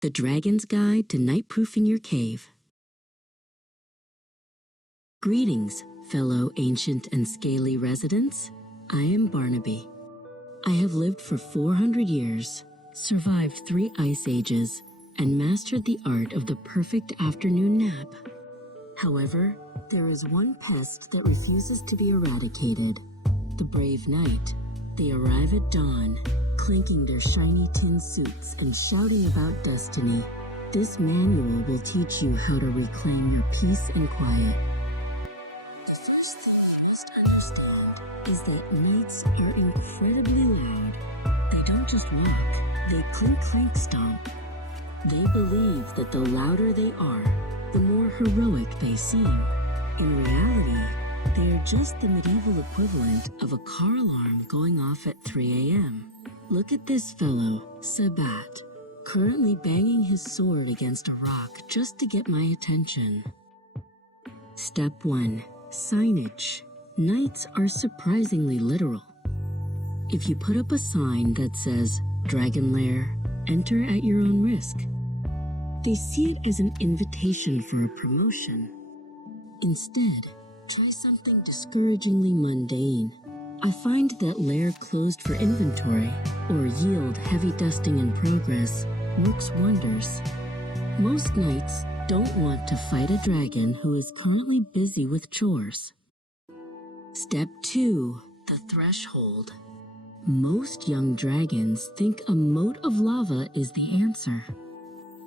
The Dragon's Guide to Night-Proofing Your Cave. Greetings, fellow ancient and scaly residents. I am Barnaby. I have lived for 400 years, survived 3 ice ages, and mastered the art of the perfect afternoon nap. However, there is one pest that refuses to be eradicated: the brave knight. They arrive at dawn, clinking their shiny tin suits and shouting about destiny. This manual will teach you how to reclaim your peace and quiet. The first thing you must understand is that knights are incredibly loud. They don't just walk, they clink stomp. They believe that the louder they are, the more heroic they seem. In reality, they are just the medieval equivalent of a car alarm going off at 3 a.m. Look at this fellow, Sabat, currently banging his sword against a rock just to get my attention. Step 1. Signage. Knights are surprisingly literal. If you put up a sign that says, "Dragon Lair, enter at your own risk," they see it as an invitation for a promotion. Instead, try something discouragingly mundane. I find that lair closed for inventory or yield heavy dusting in progress works wonders. Most knights don't want to fight a dragon who is currently busy with chores. Step 2. The threshold. Most young dragons think a moat of lava is the answer.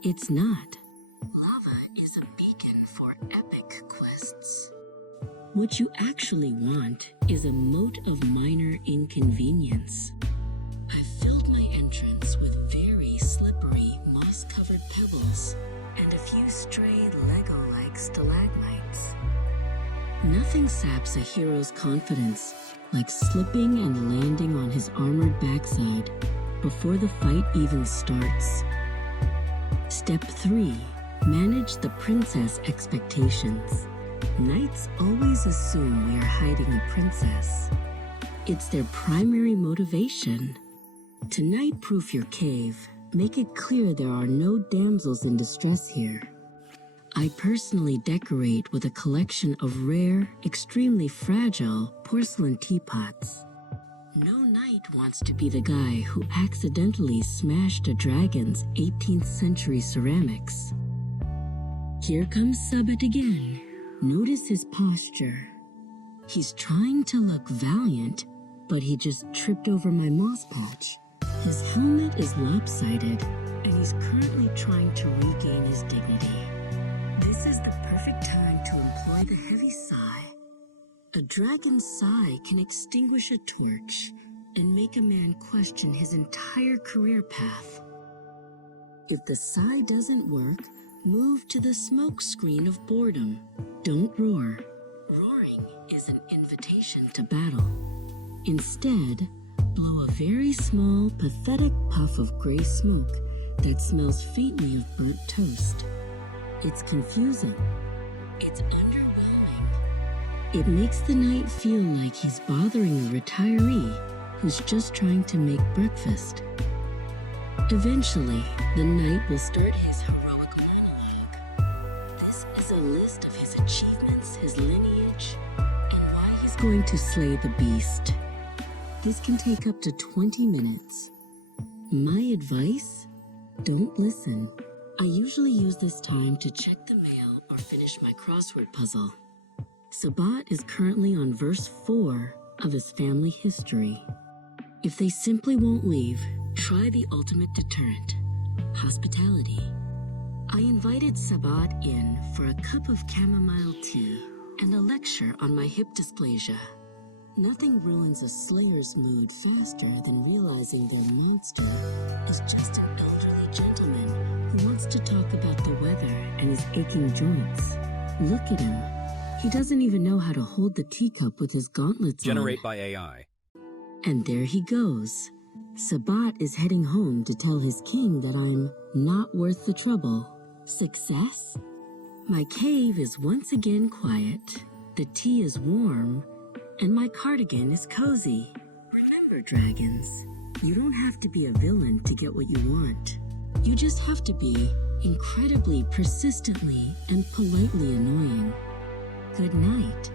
It's not. Lava is a beacon for epic quests. What you actually want is a moat of minor inconvenience. I filled my entrance with very slippery, moss-covered pebbles and a few stray Lego-like stalagmites. Nothing saps a hero's confidence like slipping and landing on his armored backside before the fight even starts. Step 3. Manage the princess expectations. Knights always assume we are hiding a princess. It's their primary motivation. To night-proof your cave, make it clear there are no damsels in distress here. I personally decorate with a collection of rare, extremely fragile porcelain teapots. No knight wants to be the guy who accidentally smashed a dragon's 18th century ceramics. Here comes Sabat again. Notice his posture. He's trying to look valiant, but he just tripped over my moss patch. His helmet is lopsided, and he's currently trying to regain his dignity. This is the perfect time to employ the heavy sigh. A dragon's sigh can extinguish a torch and make a man question his entire career path. If the sigh doesn't work, move to the smoke screen of boredom. Don't roar. Roaring is an invitation to battle. Instead, blow a very small, pathetic puff of gray smoke that smells faintly of burnt toast. It's confusing. It's underwhelming. It makes the knight feel like he's bothering a retiree who's just trying to make breakfast. Eventually, the knight will start his heroic monologue. This is a list of his achievements, his lineage, and why he's going to slay the beast. This can take up to 20 minutes. My advice? Don't listen. I usually use this time to check the mail or finish my crossword puzzle. Sabat is currently on verse 4 of his family history. If they simply won't leave, try the ultimate deterrent: hospitality. I invited Sabat in for a cup of chamomile tea and a lecture on my hip dysplasia. Nothing ruins a slayer's mood faster than realizing their monster is just an elderly gentleman who wants to talk about the weather and his aching joints. Look at him. He doesn't even know how to hold the teacup with his gauntlets Generate on. by AI. And there he goes. Sabat is heading home to tell his king that I'm not worth the trouble. Success? My cave is once again quiet, the tea is warm, and my cardigan is cozy. Remember, dragons, you don't have to be a villain to get what you want. You just have to be incredibly persistently and politely annoying. Good night.